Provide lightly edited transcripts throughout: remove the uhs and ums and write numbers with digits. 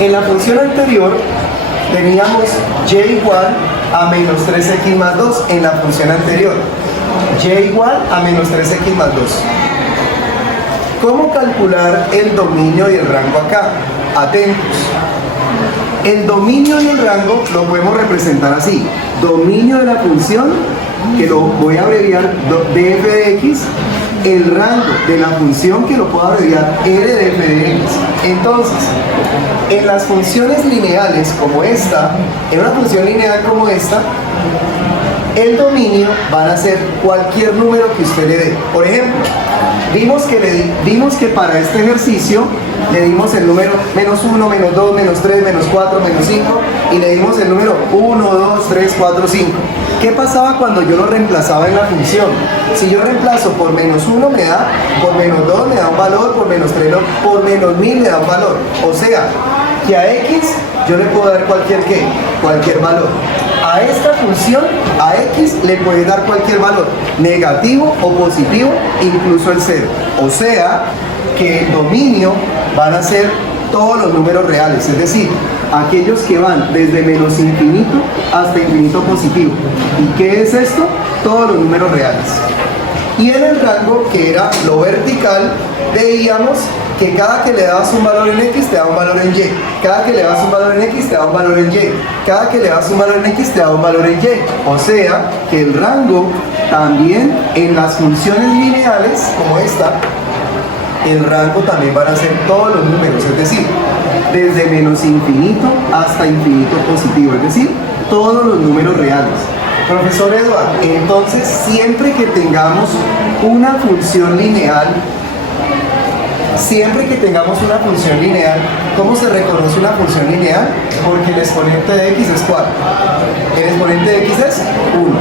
En la función anterior teníamos y igual a menos 3x más 2 en la función anterior. Y igual a menos 3x más 2. ¿Cómo calcular el dominio y el rango acá? Atentos. El dominio y el rango lo podemos representar así. Dominio de la función, que lo voy a abreviar df de x, el rango de la función, que lo puedo abreviar r de f de x. Entonces, en las funciones lineales como esta, en una función lineal como esta, el dominio van a ser cualquier número que usted le dé. Por ejemplo, vimos que para este ejercicio le dimos el número menos 1, menos 2, menos 3, menos 4, menos 5 y le dimos el número 1, 2, 3, 4, 5. ¿Qué pasaba cuando yo lo reemplazaba en la función? Si yo reemplazo por menos 1 me da, por menos 2 me da un valor, por menos 3, por menos 1000 me da un valor. O sea, que a x yo le puedo dar cualquier valor. A esta función, a x, le puedes dar cualquier valor, negativo o positivo, incluso el 0. O sea, que el dominio van a ser todos los números reales, es decir, aquellos que van desde menos infinito hasta infinito positivo. ¿Y qué es esto? Todos los números reales. Y en el rango, que era lo vertical, veíamos que cada que le dabas un valor en x te da un valor en y, cada que le das un valor en x te da un valor en y, cada que le das un valor en x te da un valor en y. O sea, que el rango también en las funciones lineales como esta, el rango también van a ser todos los números, es decir, desde menos infinito hasta infinito positivo, es decir, todos los números reales. Profesor Eduardo, entonces siempre que tengamos una función lineal, ¿cómo se reconoce una función lineal? Porque el exponente de x es 4. El exponente de x es 1.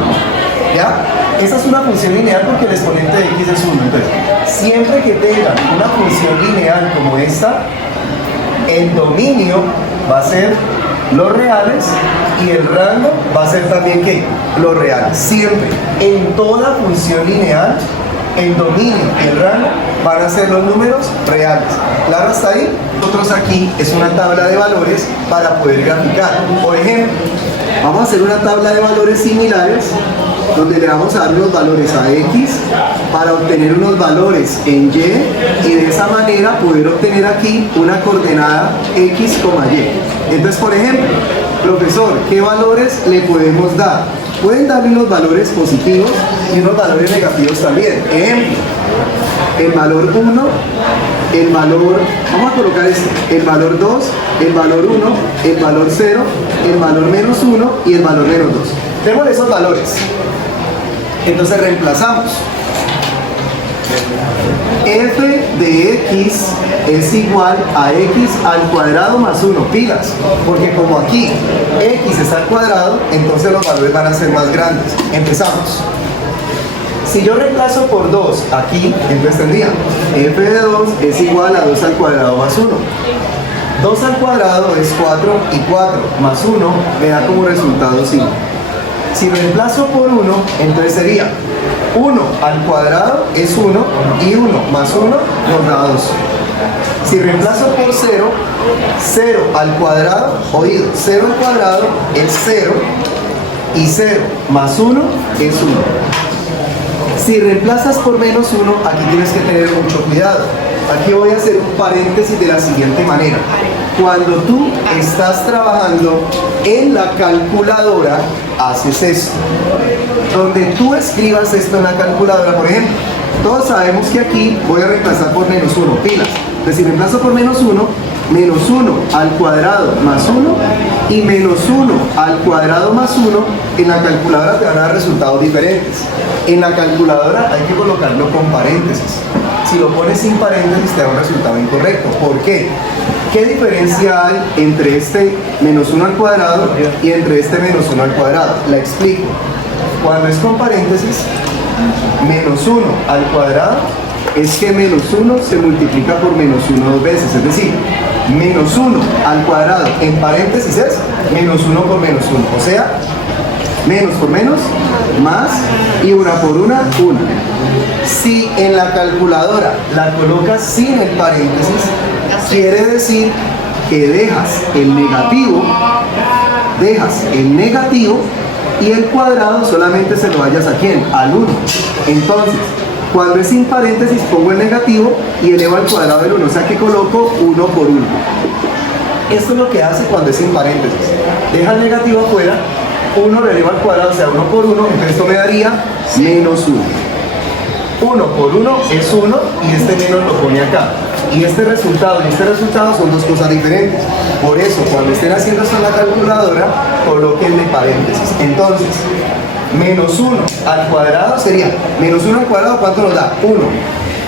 ¿Ya? Esa es una función lineal porque el exponente de x es 1. Entonces, siempre que tengan una función lineal como esta, el dominio va a ser los reales y el rango va a ser también ¿qué? Los reales. Siempre, en toda función lineal, el dominio y el rango van a ser los números reales. ¿Claro hasta ahí? Nosotros aquí es una tabla de valores para poder graficar. Por ejemplo, vamos a hacer una tabla de valores similares donde le vamos a dar unos valores a x para obtener unos valores en y de esa manera poder obtener aquí una coordenada x, y. Entonces, por ejemplo, profesor, ¿qué valores le podemos dar? Pueden darle unos valores positivos y unos valores negativos también. Ejemplo, el valor 1, el valor, vamos a colocar esto, el valor 2, el valor 1, el valor 0, el valor menos 1 y el valor menos 2. Tenemos esos valores. Entonces reemplazamos. F de x es igual a x al cuadrado más 1, pilas, porque como aquí x está al cuadrado, entonces los valores van a ser más grandes. Empezamos. Si yo reemplazo por 2 aquí, entonces tendría f de 2 es igual a 2 al cuadrado más 1. 2 al cuadrado es 4 y 4 más 1 me da como resultado 5. Si reemplazo por 1, entonces sería 1 al cuadrado es 1 y 1 más 1 nos da 2. Si reemplazo por 0, 0 al cuadrado, oído, 0 al cuadrado es 0 y 0 más 1 es 1. Si reemplazas por menos 1, aquí tienes que tener mucho cuidado. Aquí voy a hacer un paréntesis de la siguiente manera. Cuando tú estás trabajando en la calculadora, haces esto. Donde tú escribas esto en la calculadora, por ejemplo, todos sabemos que aquí voy a reemplazar por menos 1, pilas. Entonces, si reemplazo por menos 1 al cuadrado más 1 y menos 1 al cuadrado más 1, en la calculadora te van a dar resultados diferentes. En la calculadora hay que colocarlo con paréntesis. Si lo pones sin paréntesis te da un resultado incorrecto. ¿Por qué? ¿Qué diferencia hay entre este menos 1 al cuadrado y entre este menos 1 al cuadrado? La explico. Cuando es con paréntesis, menos 1 al cuadrado es que menos 1 se multiplica por menos 1 dos veces. Es decir, menos 1 al cuadrado en paréntesis es menos 1 por menos 1. O sea, menos por menos, más, y una por una. Si en la calculadora la colocas sin el paréntesis, quiere decir que dejas el negativo y el cuadrado solamente se lo vayas a ¿quién? Al 1. Entonces, cuando es sin paréntesis pongo el negativo y elevo al cuadrado del 1, o sea que coloco 1 por 1. Esto es lo que hace cuando es sin paréntesis. Deja el negativo afuera, 1 lo elevo al cuadrado, o sea 1 por 1, entonces esto me daría menos 1. 1 por 1 es 1 y este menos lo pone acá. Y este resultado y este resultado son dos cosas diferentes. Por eso, cuando estén haciendo esto en la calculadora, colóquenle paréntesis. Entonces, menos 1 al cuadrado sería, menos 1 al cuadrado, ¿cuánto nos da? 1.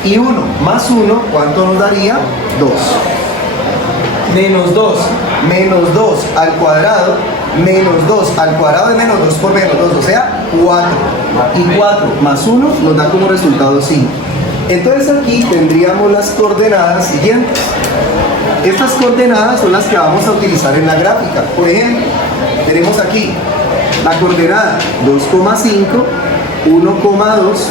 Y 1 más 1, ¿cuánto nos daría? 2. Menos 2 al cuadrado, menos 2 al cuadrado de menos 2 por menos 2, o sea, 4. Y 4 más 1 nos da como resultado 5. Entonces aquí tendríamos las coordenadas siguientes. Estas coordenadas son las que vamos a utilizar en la gráfica. Por ejemplo, tenemos aquí la coordenada 2,5, 1,2,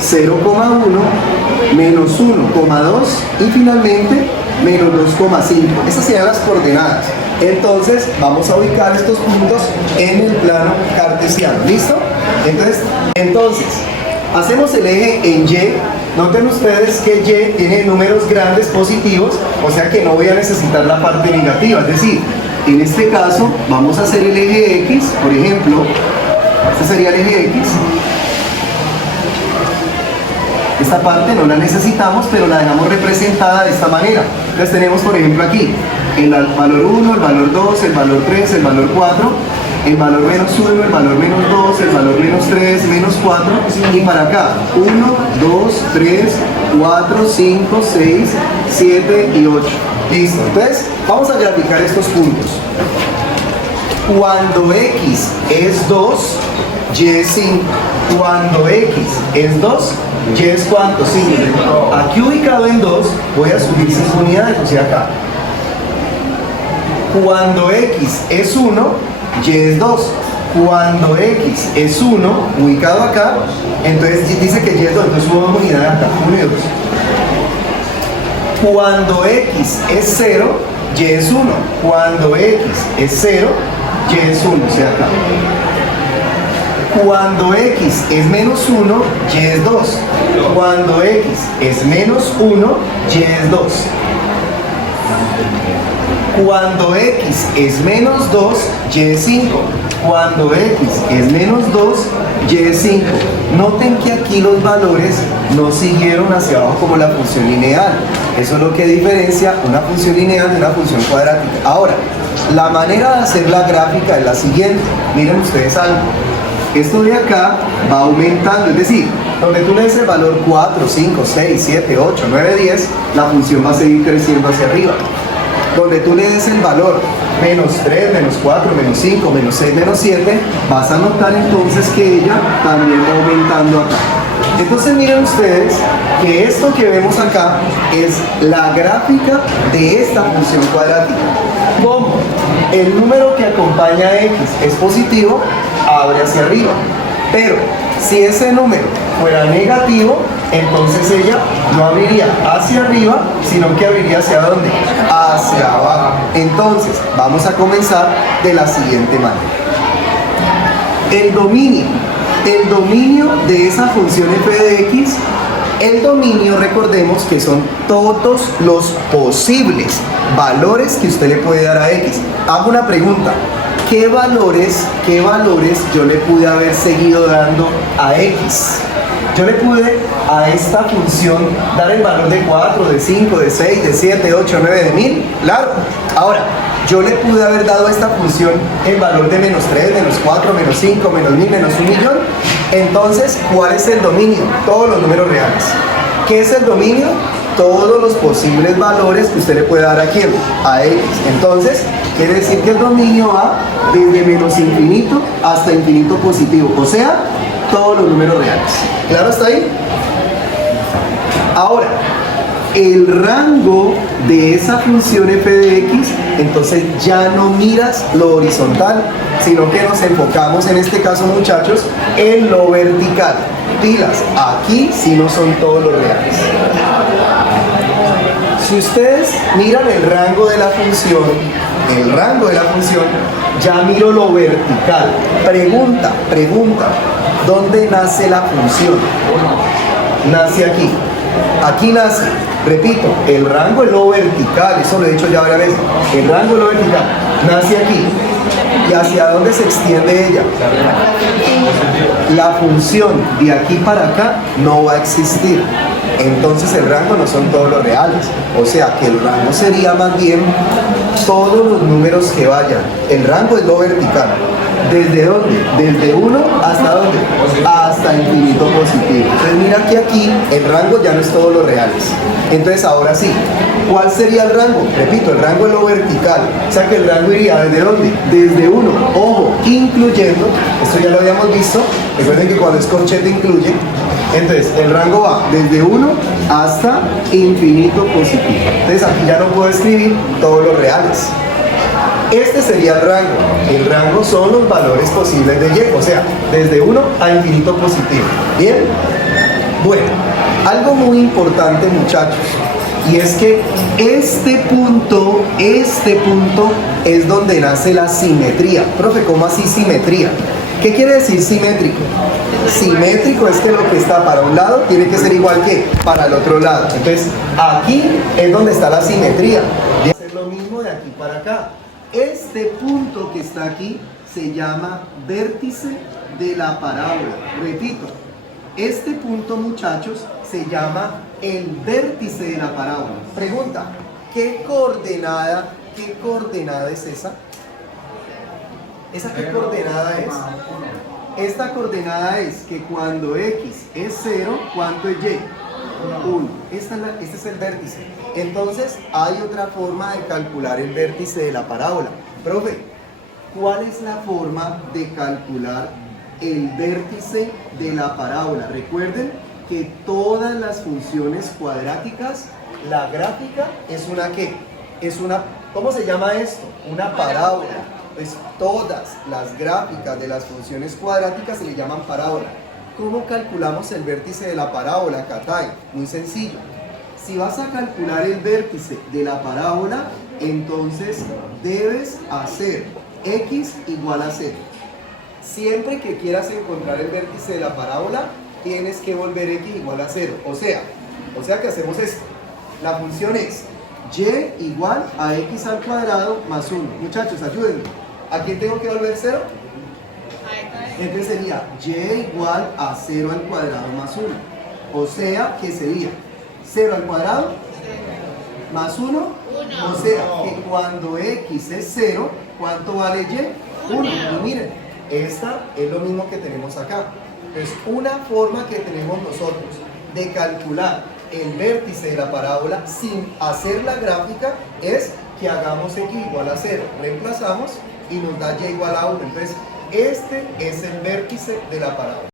0,1, menos 1,2 y finalmente menos 2,5. Esas serían las coordenadas. Entonces vamos a ubicar estos puntos en el plano cartesiano. ¿Listo? Entonces hacemos el eje en Y. Noten ustedes que Y tiene números grandes positivos, o sea que no voy a necesitar la parte negativa. Es decir, en este caso vamos a hacer el eje X, por ejemplo, este sería el eje X. Esta parte no la necesitamos, pero la dejamos representada de esta manera. Entonces tenemos, por ejemplo, aquí el valor 1, el valor 2, el valor 3, el valor 4, el valor menos 1, el valor menos 2, el valor menos 3, menos 4, y para acá 1, 2, 3, 4, 5, 6, 7 y 8. Listo. Entonces vamos a graficar estos puntos. Cuando X es 2, Y es 5. Cuando X es 2, Y es ¿cuánto? 5. Aquí ubicado en 2, voy a subir 5 unidades, o sea acá. Cuando X es 1, Y es 2. Cuando X es 1, ubicado acá, entonces dice que Y es 2, entonces subo 2 unidades acá, 1 y 2. Cuando X es 0, Y es 1. Cuando X es 0, Y es 1, o sea acá. Cuando X es menos 1, Y es 2. Cuando X es menos 1, Y es 2. Cuando X es menos 2, Y es 5. Cuando X es menos 2, Y es 5. Noten que aquí los valores no siguieron hacia abajo como la función lineal. Eso es lo que diferencia una función lineal de una función cuadrática. Ahora, la manera de hacer la gráfica es la siguiente. Miren ustedes algo. Esto de acá va aumentando, es decir, donde tú le des el valor 4, 5, 6, 7, 8, 9, 10, la función va a seguir creciendo hacia arriba. Donde tú le des el valor menos 3, menos 4, menos 5, menos 6, menos 7, vas a notar entonces que ella también va aumentando acá. Entonces miren ustedes que esto que vemos acá es la gráfica de esta función cuadrática. Como el número que acompaña a X es positivo, abre hacia arriba. Pero si ese número fuera negativo, entonces ella no abriría hacia arriba, sino que abriría ¿hacia dónde? Hacia abajo. Entonces, vamos a comenzar de la siguiente manera. El dominio de esa función f de x, el dominio, recordemos que son todos los posibles valores que usted le puede dar a x. Hago una pregunta. ¿Qué valores yo le pude haber seguido dando a x? Yo le pude a esta función dar el valor de 4, de 5, de 6, de 7, de 8, 9, de 1000. Claro. Ahora, yo le pude haber dado a esta función el valor de menos 3, menos 4, menos 5, menos 1000, menos 1 millón. Entonces, ¿cuál es el dominio? Todos los números reales. ¿Qué es el dominio? Todos los posibles valores que usted le puede dar aquí a x. Entonces, quiere decir que el dominio va desde menos infinito hasta infinito positivo, o sea, todos los números reales. ¿Claro hasta ahí? Ahora, el rango de esa función f de x, entonces ya no miras lo horizontal, sino que nos enfocamos en este caso, muchachos, en lo vertical. Pilas, aquí sí no son todos los reales. Si ustedes miran el rango de la función, ya miro lo vertical. Pregunta, ¿dónde nace la función? Nace aquí. Aquí nace, repito, el rango es lo vertical, eso lo he dicho ya varias veces. El rango es lo vertical, nace aquí. ¿Y hacia dónde se extiende ella? La función de aquí para acá no va a existir. Entonces el rango no son todos los reales. O sea que el rango sería más bien todos los números que vayan. El rango es lo vertical. ¿Desde dónde? Desde 1 hasta dónde? Hasta infinito positivo. Entonces mira que aquí el rango ya no es todos los reales. Entonces ahora sí, ¿cuál sería el rango? Repito, el rango es lo vertical. O sea que el rango iría ¿desde dónde? Desde 1. Ojo, incluyendo, esto ya lo habíamos visto. Recuerden que cuando es corchete incluye. Entonces el rango va desde 1 hasta infinito positivo. Entonces aquí ya no puedo escribir todos los reales. Este sería el rango. El rango son los valores posibles de y, o sea, desde 1 a infinito positivo. ¿Bien? Bueno, algo muy importante, muchachos, y es que este punto es donde nace la simetría. Profe, ¿cómo así simetría? ¿Qué quiere decir simétrico? Simétrico es que lo que está para un lado tiene que ser igual que para el otro lado. Entonces, aquí es donde está la simetría. Y hacer lo mismo de aquí para acá. Este punto que está aquí se llama vértice de la parábola. Repito, este punto, muchachos, se llama el vértice de la parábola. Pregunta, ¿qué coordenada es esa? ¿Esa qué coordenada es? Esta coordenada es que cuando x es 0, ¿cuánto es y? 1. Este es el vértice. Entonces, hay otra forma de calcular el vértice de la parábola. Profe, ¿cuál es la forma de calcular el vértice de la parábola? Recuerden que todas las funciones cuadráticas, la gráfica es una ¿qué? Es una, ¿cómo se llama esto? Una parábola. Pues todas las gráficas de las funciones cuadráticas se le llaman parábola. ¿Cómo calculamos el vértice de la parábola, Catay? Muy sencillo. Si vas a calcular el vértice de la parábola, entonces debes hacer x igual a 0. Siempre que quieras encontrar el vértice de la parábola, tienes que volver x igual a 0. O sea que hacemos esto. La función es y igual a x al cuadrado más 1. Muchachos, ayúdenme. ¿A quién tengo que volver 0? Entonces sería y igual a 0 al cuadrado más 1. O sea que sería 0 al cuadrado más 1. O sea que cuando x es 0, ¿cuánto vale y? 1. Y miren, esta es lo mismo que tenemos acá. Entonces, una forma que tenemos nosotros de calcular el vértice de la parábola sin hacer la gráfica es que hagamos x igual a 0. Reemplazamos y nos da y igual a 1. Entonces, este es el vértice de la parábola.